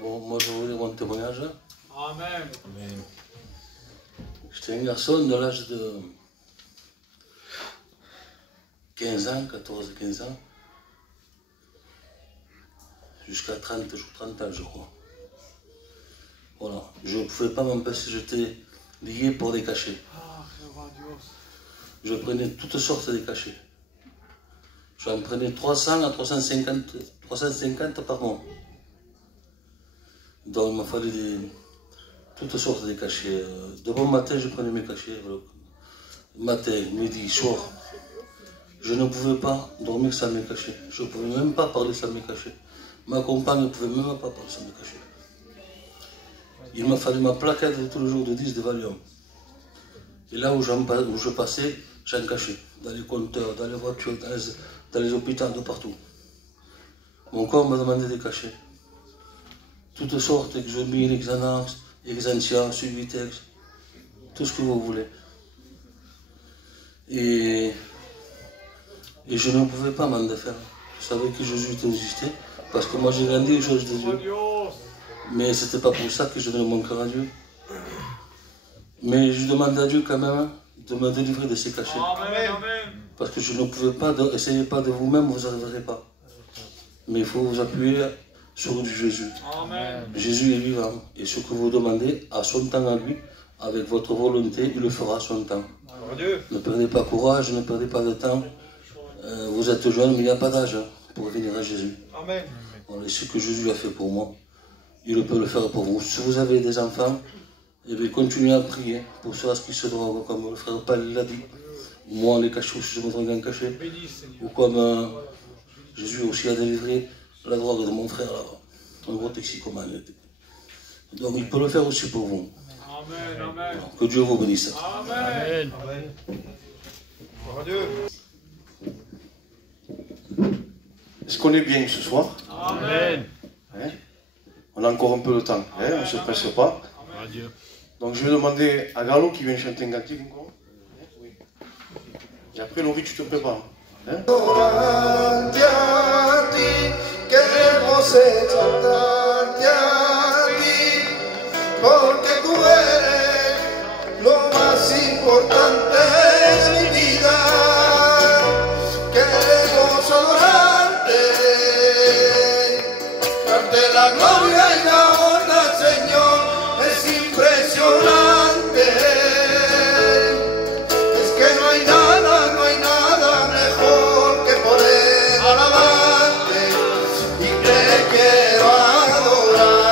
Bon, moi je voulais mon témoignage. Amen. Amen. J'étais un garçon de l'âge de 15 ans, 14-15 ans, jusqu'à 30 ans je crois. Voilà, je ne pouvais pas m'empêcher, j'étais lié pour des cachets. Je prenais toutes sortes de cachets. J'en prenais 300 à 350 par mois. Donc il m'a fallu toutes sortes de cachets. De bon matin, je prenais mes cachets. Matin, midi, soir. Je ne pouvais pas dormir sans mes cachets. Je ne pouvais même pas parler sans mes cachets. Ma compagne ne pouvait même pas parler sans mes cachets. Il m'a fallu ma plaquette de tous les jours de 10 de Valium. Et là où je passais, j'en cachais. Dans les compteurs, dans les voitures, dans les hôpitaux, de partout. Mon corps m'a demandé des cachets. Toutes sortes, Exomil, Xanax, Exantia, Subitex, tout ce que vous voulez. Et je ne pouvais pas m'en défaire. Je savais que Jésus existait, parce que moi j'ai grandi aux choses de Dieu. Mais ce n'était pas pour ça que je donnais mon cœur à Dieu. Mais je demande à Dieu quand même de me délivrer de ces cachets. Amen. Parce que je ne pouvais pas, essayez pas de vous-même, vous n'arriverez pas. Mais il faut vous appuyer sur du Jésus. Amen. Jésus est vivant. Et ce que vous demandez à son temps à lui, avec votre volonté, il le fera à son temps. Ne perdez pas courage, ne perdez pas de temps. Vous êtes jeune, mais il n'y a pas d'âge pour venir à Jésus. Amen. Voilà, ce que Jésus a fait pour moi, il peut le faire pour vous. Si vous avez des enfants, eh bien, continuez à prier pour ceux qui se droguent, comme le frère Paul l'a dit. Moi, les cachets, je me drogue en cachet. Ou comme Jésus aussi a délivré la drogue de mon frère, un gros toxicomane. Donc il peut le faire aussi pour vous. Amen. Amen. Que Dieu vous bénisse. Amen. Est-ce qu'on est bien ce soir? Amen. Hein? On a encore un peu de temps, hein? On ne se presse pas. Amen. Donc je vais demander à Gallo qui vient chanter un cantique encore. Oui. Et après Laurie, tu te prépares. Hein? Porque tú eres lo más importante de mi vida. Queremos adorarte, darte la gloria y la honra, Señor, es impresionante. Es que no hay nada mejor que poder alabarte y te quiero adorar.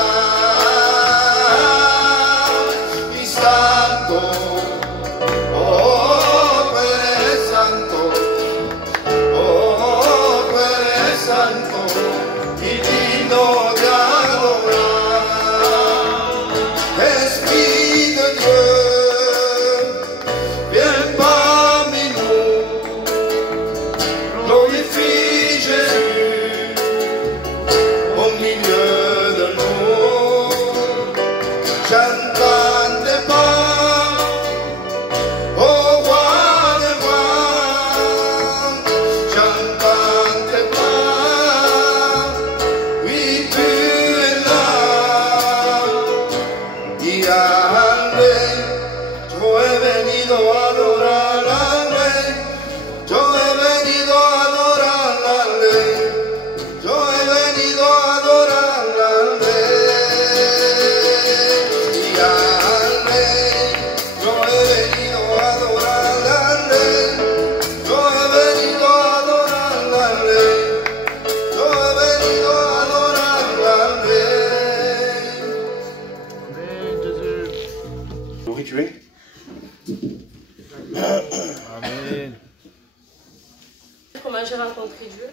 Comment j'ai rencontré Dieu.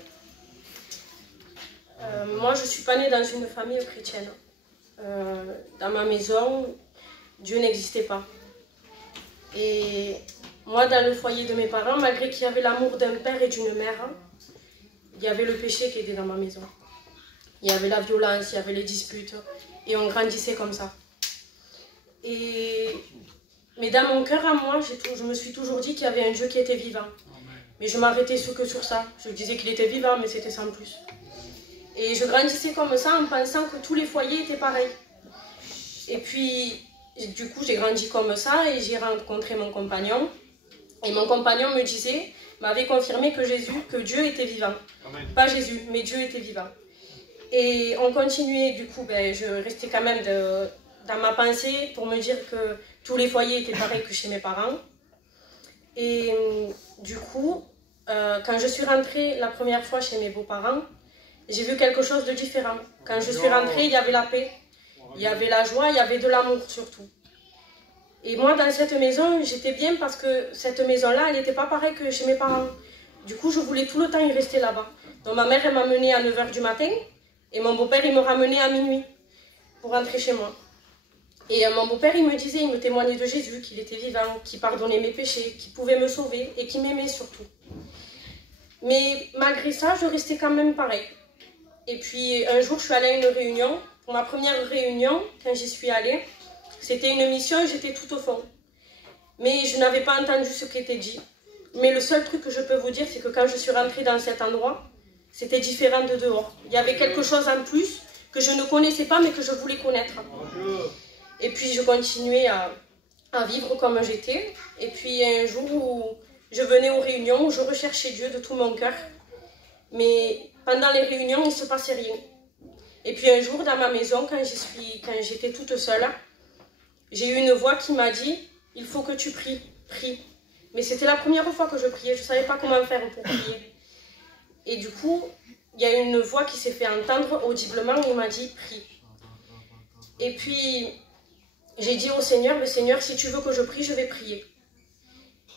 Moi, je ne suis pas née dans une famille chrétienne. Dans ma maison, Dieu n'existait pas. Et moi, dans le foyer de mes parents, malgré qu'il y avait l'amour d'un père et d'une mère, il y avait le péché qui était dans ma maison. Il y avait la violence, il y avait les disputes. Et on grandissait comme ça. Mais dans mon cœur à moi, je me suis toujours dit qu'il y avait un Dieu qui était vivant. Mais je m'arrêtais que sur ça. Je disais qu'il était vivant, mais c'était sans plus. Et je grandissais comme ça en pensant que tous les foyers étaient pareils. Et puis, du coup, j'ai grandi comme ça et j'ai rencontré mon compagnon. Et mon compagnon m'avait confirmé que Dieu était vivant. Amen. Pas Jésus, mais Dieu était vivant. Et on continuait, du coup, je restais quand même dans ma pensée pour me dire que tous les foyers étaient pareils que chez mes parents. Et du coup, quand je suis rentrée la première fois chez mes beaux-parents, j'ai vu quelque chose de différent. Quand je suis rentrée, il y avait la paix, il y avait la joie, il y avait de l'amour surtout. Et moi, dans cette maison, j'étais bien parce que cette maison-là, elle n'était pas pareille que chez mes parents. Du coup, je voulais tout le temps y rester là-bas. Donc ma mère, elle m'a menée à 9 h du matin et mon beau-père, il me ramenait à minuit pour rentrer chez moi. Et mon beau-père, il me témoignait de Jésus, qu'il était vivant, qu'il pardonnait mes péchés, qu'il pouvait me sauver et qu'il m'aimait surtout. Mais malgré ça, je restais quand même pareil. Et puis un jour, je suis allée à une réunion. Pour ma première réunion, quand j'y suis allée, c'était une mission et j'étais tout au fond. Mais je n'avais pas entendu ce qui était dit. Mais le seul truc que je peux vous dire, c'est que quand je suis rentrée dans cet endroit, c'était différent de dehors. Il y avait quelque chose en plus que je ne connaissais pas, mais que je voulais connaître. Et puis je continuais à vivre comme j'étais. Et puis un jour où je venais aux réunions, où je recherchais Dieu de tout mon cœur. Mais pendant les réunions, il ne se passait rien. Et puis un jour, dans ma maison, quand j'étais toute seule, j'ai eu une voix qui m'a dit « Il faut que tu pries, prie ». Mais c'était la première fois que je priais, je ne savais pas comment faire pour prier. Et du coup, il y a une voix qui s'est fait entendre audiblement, il m'a dit « Prie ». Et puis, j'ai dit au Seigneur « Le Seigneur, si tu veux que je prie, je vais prier ».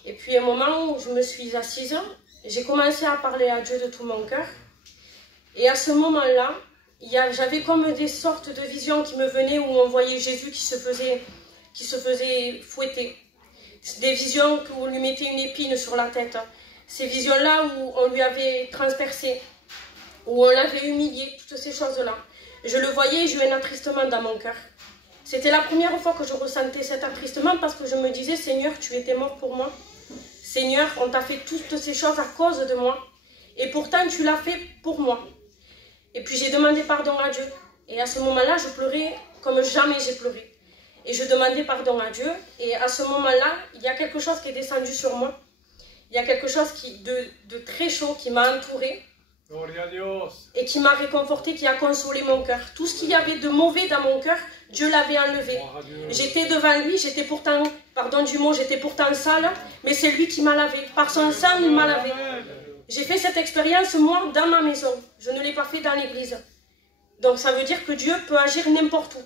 Et puis, à un moment où je me suis assise, j'ai commencé à parler à Dieu de tout mon cœur. Et à ce moment-là, j'avais comme des sortes de visions qui me venaient où on voyait Jésus qui se faisait fouetter. Des visions où on lui mettait une épine sur la tête. Ces visions-là où on lui avait transpercé, où on l'avait humilié, toutes ces choses-là. Je le voyais et j'ai eu un attristement dans mon cœur. C'était la première fois que je ressentais cet attristement parce que je me disais, Seigneur, tu étais mort pour moi. Seigneur, on t'a fait toutes ces choses à cause de moi. Et pourtant, tu l'as fait pour moi. Et puis j'ai demandé pardon à Dieu. Et à ce moment-là, je pleurais comme jamais j'ai pleuré. Et je demandais pardon à Dieu. Et à ce moment-là, il y a quelque chose qui est descendu sur moi. Il y a quelque chose de très chaud qui m'a entourée. Et qui m'a réconforté, qui a consolé mon cœur. Tout ce qu'il y avait de mauvais dans mon cœur, Dieu l'avait enlevé. J'étais devant lui, j'étais pourtant, pardon du mot, j'étais pourtant sale, mais c'est lui qui m'a lavé. Par son sang, il m'a lavé. J'ai fait cette expérience, moi, dans ma maison. Je ne l'ai pas fait dans l'église. Donc ça veut dire que Dieu peut agir n'importe où.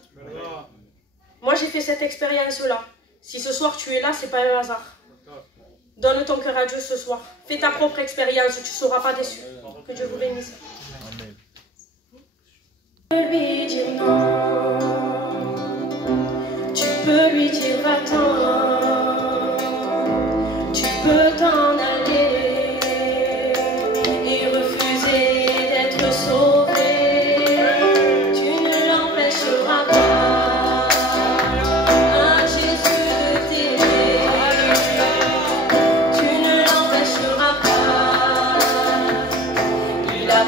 Moi, j'ai fait cette expérience-là. Si ce soir tu es là, c'est pas un hasard. Donne ton cœur à Dieu ce soir. Fais ta propre expérience, tu ne seras pas déçu. Que Dieu vous bénisse. Amen. Tu peux lui dire non. Tu peux lui dire va-t'en. Tu peux t'en aller et refuser d'être sauvé. Tu ne l'empêcheras pas. À Jésus de t'aimer. Tu ne l'empêcheras pas. Il a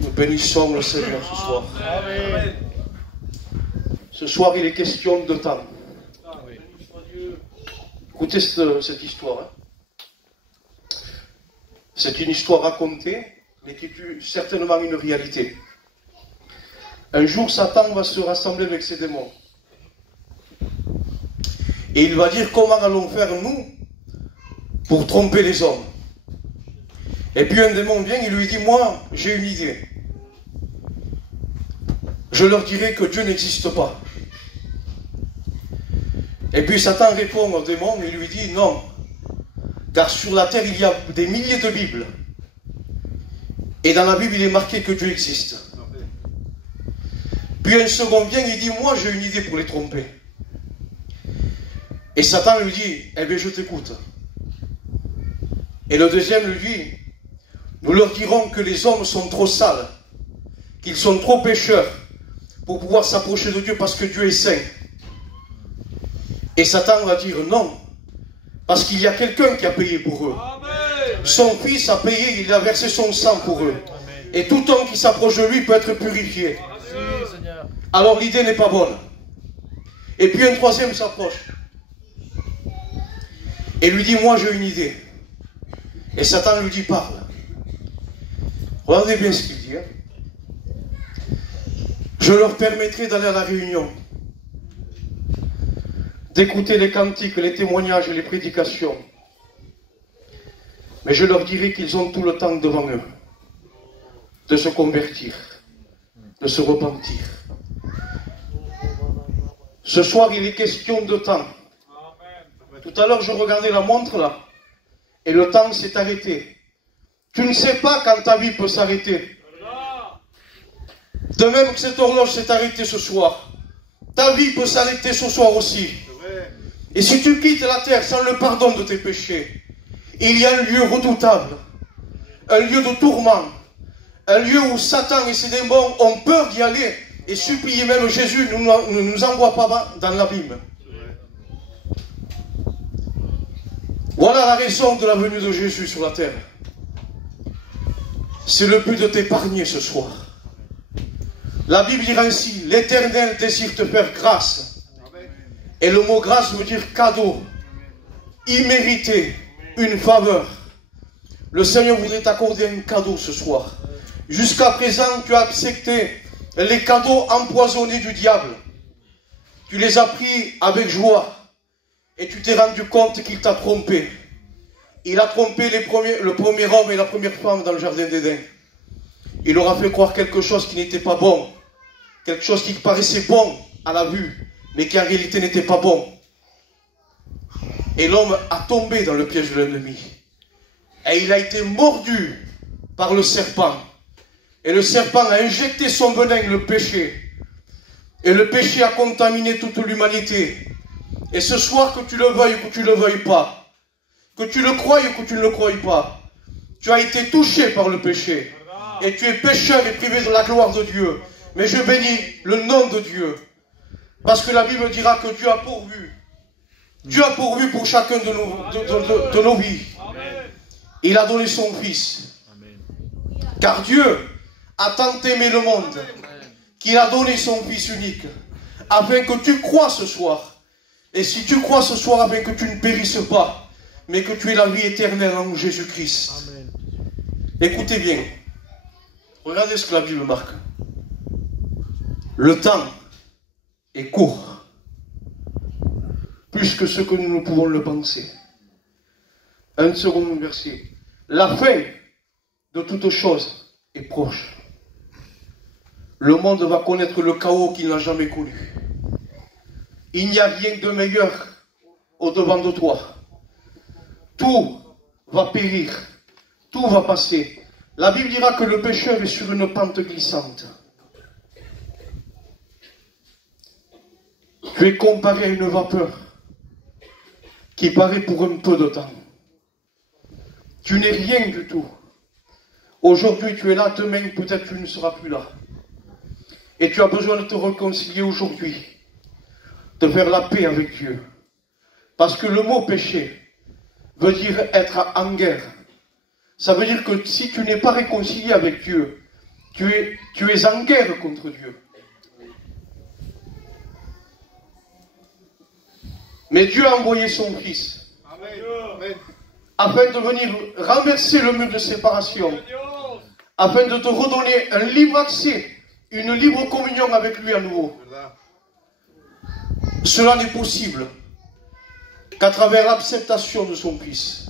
Nous bénissons le Seigneur ce soir. Amen. Ce soir, il est question de temps. Écoutez cette histoire. Hein. C'est une histoire racontée, mais qui est certainement une réalité. Un jour, Satan va se rassembler avec ses démons. Et il va dire comment allons faire nous pour tromper les hommes. Et puis un démon vient, il lui dit, moi, j'ai une idée. Je leur dirai que Dieu n'existe pas. Et puis Satan répond au démon et lui dit, non, car sur la terre il y a des milliers de Bibles. Et dans la Bible il est marqué que Dieu existe. Puis un second vient, il dit, moi j'ai une idée pour les tromper. Et Satan lui dit, eh bien je t'écoute. Et le deuxième lui dit, nous leur dirons que les hommes sont trop sales, qu'ils sont trop pécheurs pour pouvoir s'approcher de Dieu parce que Dieu est saint. Et Satan va dire non, parce qu'il y a quelqu'un qui a payé pour eux. Amen. Son fils a payé, il a versé son sang pour eux. Amen. Et tout homme qui s'approche de lui peut être purifié. Amen. Alors l'idée n'est pas bonne. Et puis un troisième s'approche. Et lui dit, moi j'ai une idée. Et Satan lui dit, parle. Regardez bien ce qu'il dit. Hein. Je leur permettrai d'aller à la réunion, d'écouter les cantiques, les témoignages et les prédications. Mais je leur dirai qu'ils ont tout le temps devant eux de se convertir, de se repentir. Ce soir, il est question de temps. Tout à l'heure, je regardais la montre là, et le temps s'est arrêté. Tu ne sais pas quand ta vie peut s'arrêter. De même que cette horloge s'est arrêtée ce soir, ta vie peut s'arrêter ce soir aussi. Et si tu quittes la terre sans le pardon de tes péchés, il y a un lieu redoutable, un lieu de tourment, un lieu où Satan et ses démons ont peur d'y aller et supplier même Jésus ne nous envoie pas dans l'abîme. Voilà la raison de la venue de Jésus sur la terre. C'est le but de t'épargner ce soir. La Bible dit ainsi, l'Éternel désire te faire grâce. Et le mot grâce veut dire cadeau, immérité, une faveur. Le Seigneur voudrait t'accorder un cadeau ce soir. Jusqu'à présent, tu as accepté les cadeaux empoisonnés du diable. Tu les as pris avec joie. Et tu t'es rendu compte qu'il t'a trompé. Il a trompé le premier homme et la première femme dans le jardin d'Éden. Il leur a fait croire quelque chose qui n'était pas bon. Quelque chose qui paraissait bon à la vue, mais qui en réalité n'était pas bon. Et l'homme a tombé dans le piège de l'ennemi. Et il a été mordu par le serpent. Et le serpent a injecté son venin, le péché. Et le péché a contaminé toute l'humanité. Et ce soir, que tu le veuilles ou que tu ne le veuilles pas, que tu le croies ou que tu ne le croies pas, tu as été touché par le péché. Et tu es pécheur et privé de la gloire de Dieu. Mais je bénis le nom de Dieu. Parce que la Bible dira que Dieu a pourvu. Dieu a pourvu pour chacun de nos vies. Il a donné son Fils. Car Dieu a tant aimé le monde qu'il a donné son Fils unique. Afin que tu crois ce soir. Et si tu crois ce soir, afin que tu ne périsses pas, mais que tu aies la vie éternelle en Jésus-Christ. Écoutez bien. Regardez ce que la Bible marque. Le temps est court, plus que ce que nous ne pouvons le penser. Un second verset. La fin de toute chose est proche. Le monde va connaître le chaos qu'il n'a jamais connu. Il n'y a rien de meilleur au-devant de toi. Tout va périr, tout va passer. La Bible dira que le pécheur est sur une pente glissante. Tu es comparé à une vapeur qui paraît pour un peu de temps. Tu n'es rien du tout. Aujourd'hui tu es là, demain peut-être tu ne seras plus là. Et tu as besoin de te réconcilier aujourd'hui, de faire la paix avec Dieu. Parce que le mot péché veut dire être en guerre. Ça veut dire que si tu n'es pas réconcilié avec Dieu, tu es en guerre contre Dieu. Mais Dieu a envoyé son Fils afin de venir renverser le mur de séparation, afin de te redonner un libre accès, une libre communion avec lui à nouveau. Cela n'est possible qu'à travers l'acceptation de son Fils.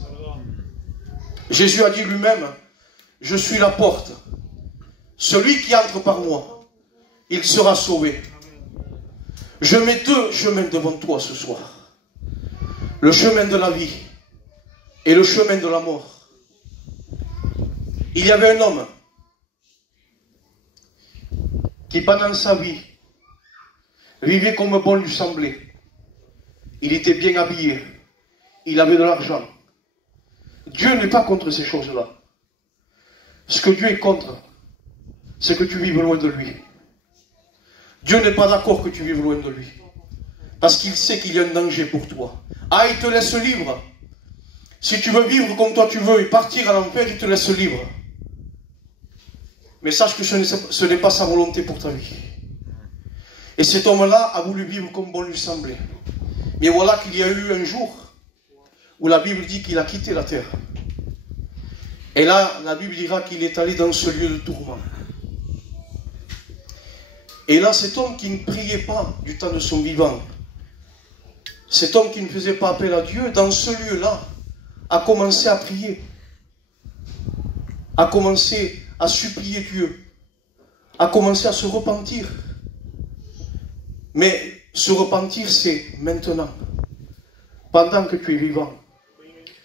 Jésus a dit lui-même, je suis la porte. Celui qui entre par moi, il sera sauvé. Je mets deux chemins devant toi ce soir. Le chemin de la vie et le chemin de la mort. Il y avait un homme qui pendant sa vie vivait comme bon lui semblait. Il était bien habillé. Il avait de l'argent. Dieu n'est pas contre ces choses-là. Ce que Dieu est contre, c'est que tu vives loin de lui. Dieu n'est pas d'accord que tu vives loin de lui. Parce qu'il sait qu'il y a un danger pour toi. Ah, il te laisse libre. Si tu veux vivre comme toi tu veux et partir à l'enfer, il te laisse libre. Mais sache que ce n'est pas sa volonté pour ta vie. Et cet homme-là a voulu vivre comme bon lui semblait. Mais voilà qu'il y a eu un jour où la Bible dit qu'il a quitté la terre. Et là, la Bible dira qu'il est allé dans ce lieu de tourment. Et là, cet homme qui ne priait pas du temps de son vivant, cet homme qui ne faisait pas appel à Dieu, dans ce lieu-là, a commencé à prier, a commencé à supplier Dieu, a commencé à se repentir. Mais se repentir, c'est maintenant, pendant que tu es vivant.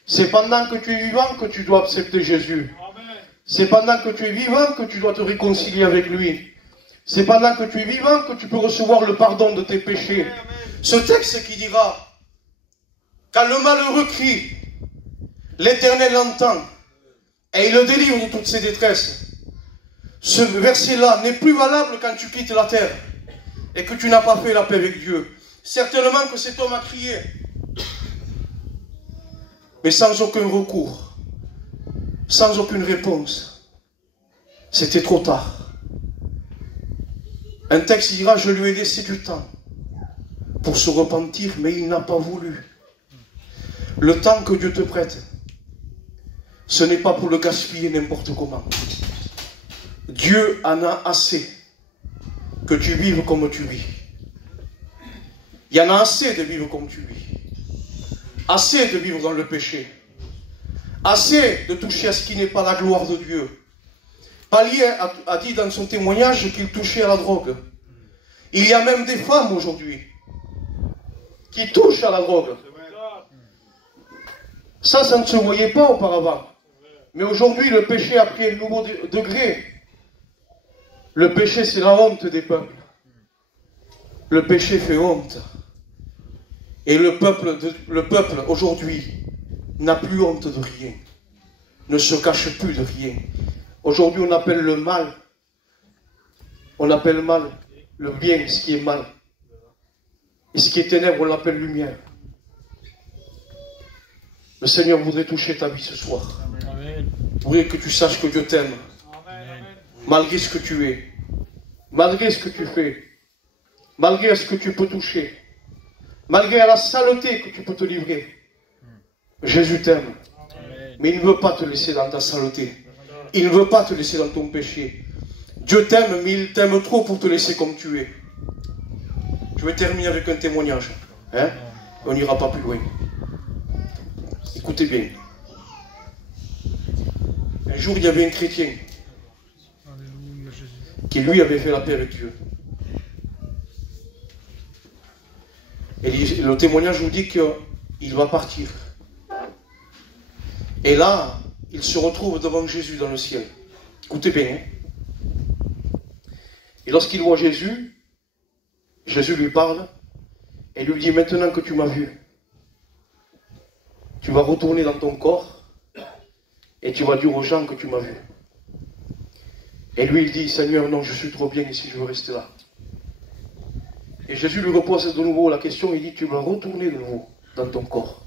C'est pendant que tu es vivant que tu dois accepter Jésus. C'est pendant que tu es vivant que tu dois te réconcilier avec lui. C'est pendant que tu es vivant que tu peux recevoir le pardon de tes péchés. Ce texte qui dira, quand le malheureux crie, l'Éternel l'entend et il le délivre de toutes ses détresses. Ce verset-là n'est plus valable quand tu quittes la terre et que tu n'as pas fait la paix avec Dieu. Certainement que cet homme a crié, mais sans aucun recours, sans aucune réponse. C'était trop tard. Un texte dira, je lui ai laissé du temps pour se repentir, mais il n'a pas voulu. Le temps que Dieu te prête, ce n'est pas pour le gaspiller n'importe comment. Dieu en a assez que tu vives comme tu vis. Il y en a assez de vivre comme tu vis. Assez de vivre dans le péché. Assez de toucher à ce qui n'est pas la gloire de Dieu. Palier a dit dans son témoignage qu'il touchait à la drogue. Il y a même des femmes aujourd'hui qui touchent à la drogue. Ça ne se voyait pas auparavant. Mais aujourd'hui, le péché a pris un nouveau degré. Le péché, c'est la honte des peuples. Le péché fait honte. Et le peuple aujourd'hui n'a plus honte de rien. Ne se cache plus de rien. Aujourd'hui, on appelle le mal. On appelle mal le bien, ce qui est mal. Et ce qui est ténèbre, on l'appelle lumière. Le Seigneur voudrait toucher ta vie ce soir. Amen. Voudrait que tu saches que Dieu t'aime. Malgré ce que tu es. Malgré ce que tu fais. Malgré ce que tu peux toucher. Malgré la saleté que tu peux te livrer. Jésus t'aime. Mais il ne veut pas te laisser dans ta saleté. Il ne veut pas te laisser dans ton péché. Dieu t'aime, mais il t'aime trop pour te laisser comme tu es. Je vais terminer avec un témoignage. Hein? On n'ira pas plus loin. Écoutez bien. Un jour, il y avait un chrétien qui, lui, avait fait la paix avec Dieu. Et le témoignage nous dit qu'il va partir. Et là, il se retrouve devant Jésus dans le ciel. Écoutez bien. Hein? Et lorsqu'il voit Jésus, Jésus lui parle et lui dit, maintenant que tu m'as vu, tu vas retourner dans ton corps et tu vas dire aux gens que tu m'as vu. Et lui, il dit, Seigneur, non, je suis trop bien ici, je veux rester là. Et Jésus lui repose de nouveau la question, il dit, tu vas retourner de nouveau dans ton corps.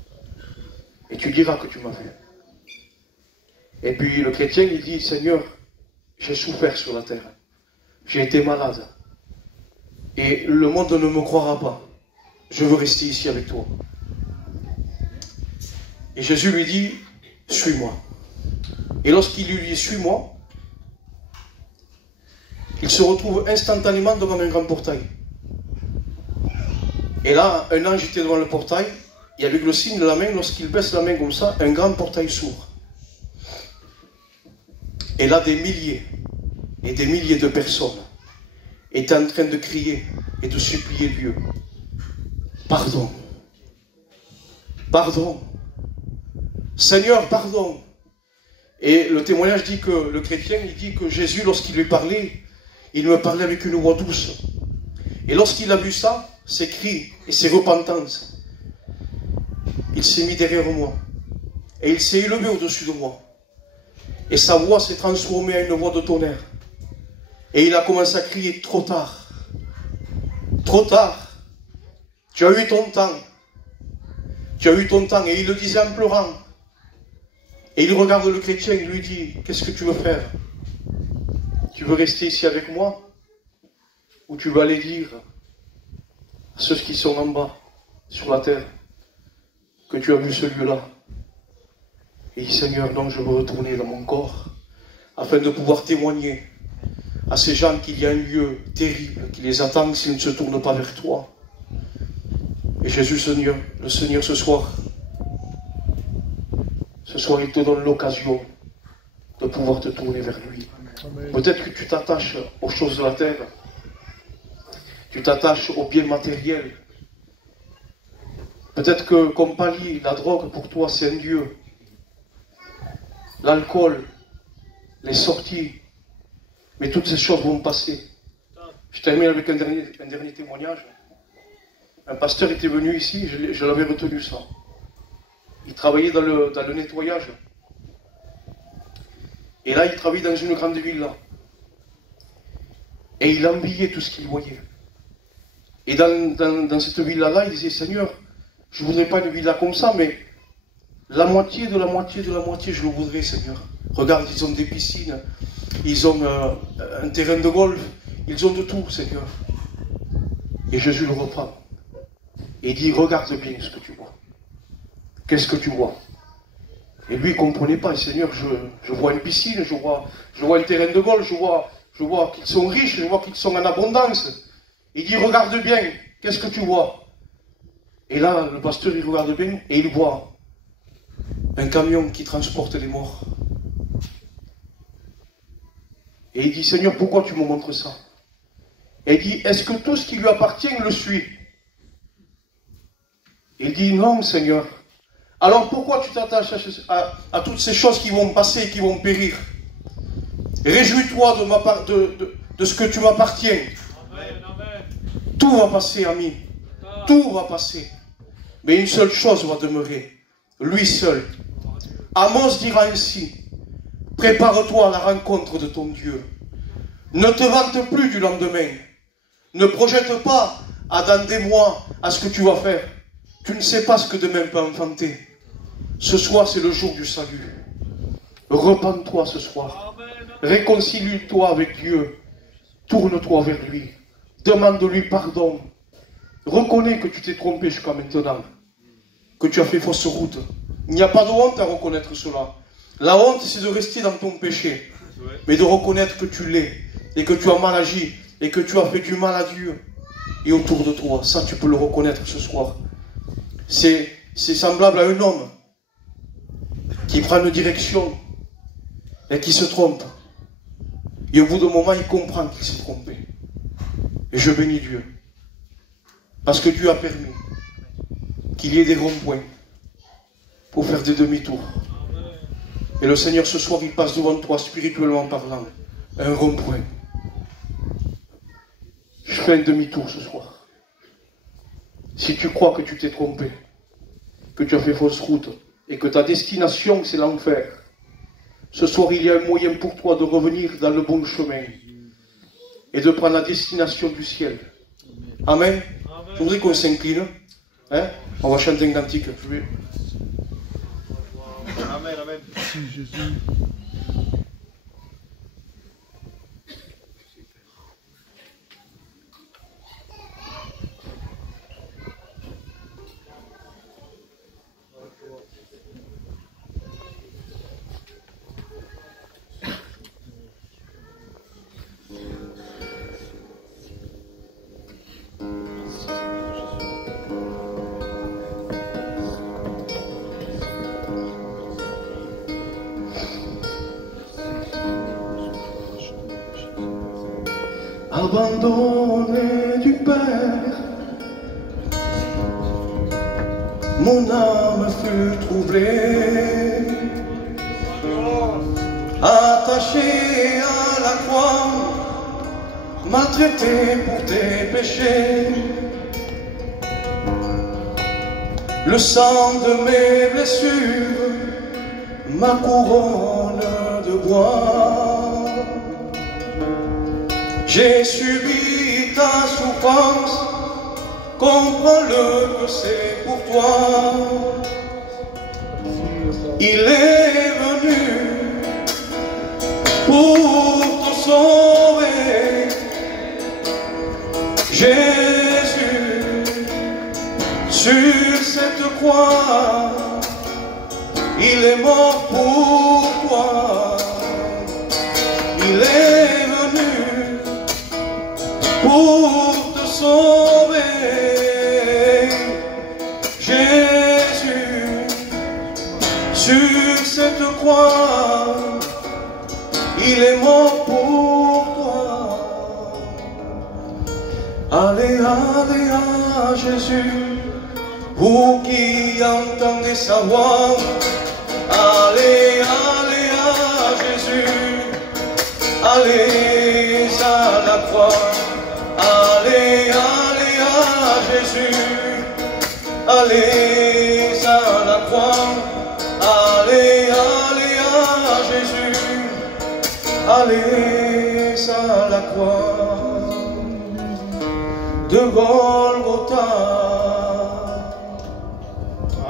Et tu diras que tu m'as vu. Et puis le chrétien, il dit, Seigneur, j'ai souffert sur la terre. J'ai été malade. Et le monde ne me croira pas. Je veux rester ici avec toi. Et Jésus lui dit, suis-moi. Et lorsqu'il lui dit, suis-moi, il se retrouve instantanément devant un grand portail. Et là, un ange était devant le portail, et avec le signe de la main, lorsqu'il baisse la main comme ça, un grand portail s'ouvre. Et là, des milliers et des milliers de personnes étaient en train de crier et de supplier Dieu. Pardon. Pardon. Seigneur, pardon. Et le témoignage dit que le chrétien, il dit que Jésus, lorsqu'il lui parlait, il me parlait avec une voix douce. Et lorsqu'il a vu ça, ces cris et ces repentances, il s'est mis derrière moi. Et il s'est élevé au-dessus de moi. Et sa voix s'est transformée en une voix de tonnerre. Et il a commencé à crier, trop tard. Trop tard. Tu as eu ton temps. Tu as eu ton temps. Et il le disait en pleurant. Et il regarde le chrétien et lui dit, qu'est-ce que tu veux faire? Tu veux rester ici avec moi? Ou tu vas aller dire à ceux qui sont en bas, sur la terre, que tu as vu ce lieu-là? Et il dit, Seigneur, non, je veux retourner dans mon corps, afin de pouvoir témoigner à ces gens qu'il y a un lieu terrible qui les attend s'ils ne se tournent pas vers toi. Et Jésus, Seigneur, le Seigneur, ce soir, il te donne l'occasion de pouvoir te tourner vers lui. Peut-être que tu t'attaches aux choses de la terre, tu t'attaches aux biens matériels. Peut-être que, comme palier, la drogue pour toi c'est un dieu. L'alcool, les sorties, mais toutes ces choses vont passer. Je termine avec un dernier témoignage. Un pasteur était venu ici, je l'avais retenu ça. Il travaillait dans le nettoyage. Et là, il travaillait dans une grande villa. Et il enviait tout ce qu'il voyait. Et dans cette villa-là, il disait, Seigneur, je ne voudrais pas une villa comme ça, mais la moitié de la moitié de la moitié, je le voudrais, Seigneur. Regarde, ils ont des piscines, ils ont un terrain de golf, ils ont de tout, Seigneur. Et Jésus le reprend. Et il dit, regarde bien ce que tu vois. Qu'est-ce que tu vois? Et lui, il ne comprenait pas. Seigneur, je vois une piscine, je vois un terrain de golf, je vois qu'ils sont riches, je vois qu'ils sont en abondance. Il dit, regarde bien, qu'est-ce que tu vois? Et là, le pasteur, il regarde bien et il voit un camion qui transporte les morts. Et il dit, Seigneur, pourquoi tu me montres ça? Et il dit, est-ce que tout ce qui lui appartient le suit? Il dit, non, Seigneur. Alors pourquoi tu t'attaches à toutes ces choses qui vont passer et qui vont périr? Réjouis-toi de ce que tu m'appartiens. Tout va passer, ami. Tout va passer. Mais une seule chose va demeurer. Lui seul. Amos dira ainsi, prépare-toi à la rencontre de ton Dieu. Ne te vante plus du lendemain. Ne projette pas dans des mois à ce que tu vas faire. Tu ne sais pas ce que demain peut enfanter. Ce soir, c'est le jour du salut. Repens-toi ce soir. Réconcilie-toi avec Dieu. Tourne-toi vers lui. Demande-lui pardon. Reconnais que tu t'es trompé jusqu'à maintenant. Que tu as fait fausse route. Il n'y a pas de honte à reconnaître cela. La honte, c'est de rester dans ton péché. Mais de reconnaître que tu l'es. Et que tu as mal agi. Et que tu as fait du mal à Dieu. Et autour de toi. Ça, tu peux le reconnaître ce soir. C'est semblable à un homme qui prend une direction et qui se trompe. Et au bout d'un moment, il comprend qu'il s'est trompé. Et je bénis Dieu. Parce que Dieu a permis qu'il y ait des ronds-points pour faire des demi-tours. Et le Seigneur, ce soir, il passe devant toi, spirituellement parlant. Un rond-point. Je fais un demi-tour ce soir. Si tu crois que tu t'es trompé, que tu as fait fausse route, et que ta destination c'est l'enfer, ce soir il y a un moyen pour toi de revenir dans le bon chemin, et de prendre la destination du ciel. Amen. Je voudrais qu'on s'incline. Hein? On va chanter un cantique. Amen, amen. Merci Jésus. Abandonné du Père, mon âme fut troublée, attaché à la croix, maltraité pour tes péchés. Le sang de mes blessures, ma couronne de bois. J'ai subi ta souffrance, comprends-le que c'est pour toi. Il est venu pour te sauver. Jésus, sur cette croix, il est mort pour toi. Il est venu pour te sauver. Jésus, sur cette croix, il est mort pour toi. Allez, allez à Jésus, vous qui entendez sa voix. Allez, allez à Jésus, allez à la croix. Allez, allez à Jésus, allez à la croix. Allez, allez à Jésus, allez à la croix de Golgotha.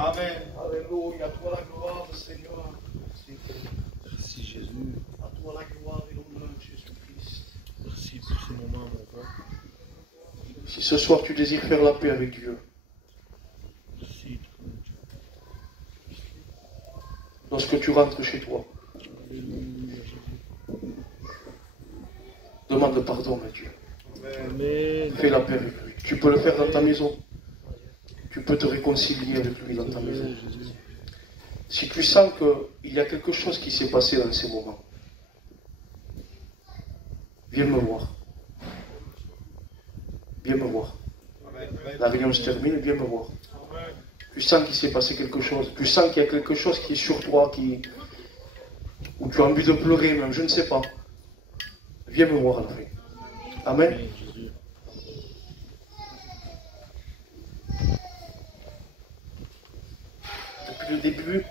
Amen. Alléluia. À toi la gloire, Seigneur. Merci Jésus. À toi la gloire et l'honneur, Jésus-Christ. Merci pour ce moment, mon Père. Si ce soir tu désires faire la paix avec Dieu, Merci. lorsque tu rentres chez toi, Alléluia, Jésus. demande pardon à Dieu. Amen. Fais la paix avec lui. Tu peux le faire dans ta maison. Tu peux te réconcilier avec lui dans ta maison. Jésus. Si tu sens qu'il y a quelque chose qui s'est passé dans ces moments, viens me voir. Viens me voir. La réunion se termine, viens me voir. Tu sens qu'il s'est passé quelque chose. Tu sens qu'il y a quelque chose qui est sur toi, où tu as envie de pleurer même, je ne sais pas. Viens me voir à la fin. Amen. Amen, Jésus. Depuis le début,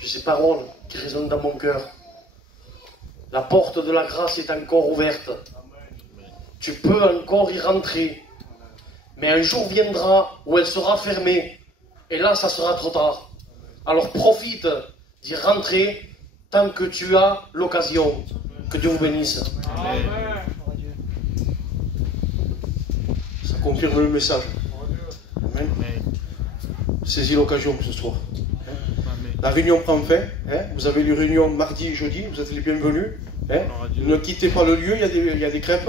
j'ai ces paroles qui résonnent dans mon cœur. La porte de la grâce est encore ouverte. Tu peux encore y rentrer. Mais un jour viendra où elle sera fermée. Et là, ça sera trop tard. Alors profite d'y rentrer tant que tu as l'occasion. Que Dieu vous bénisse. Amen. Ça confirme le message. Amen. Amen. Saisis l'occasion ce soir. Amen. La réunion prend fin. Vous avez les réunions mardi et jeudi. Vous êtes les bienvenus. Ne quittez pas le lieu, il y a des crêpes.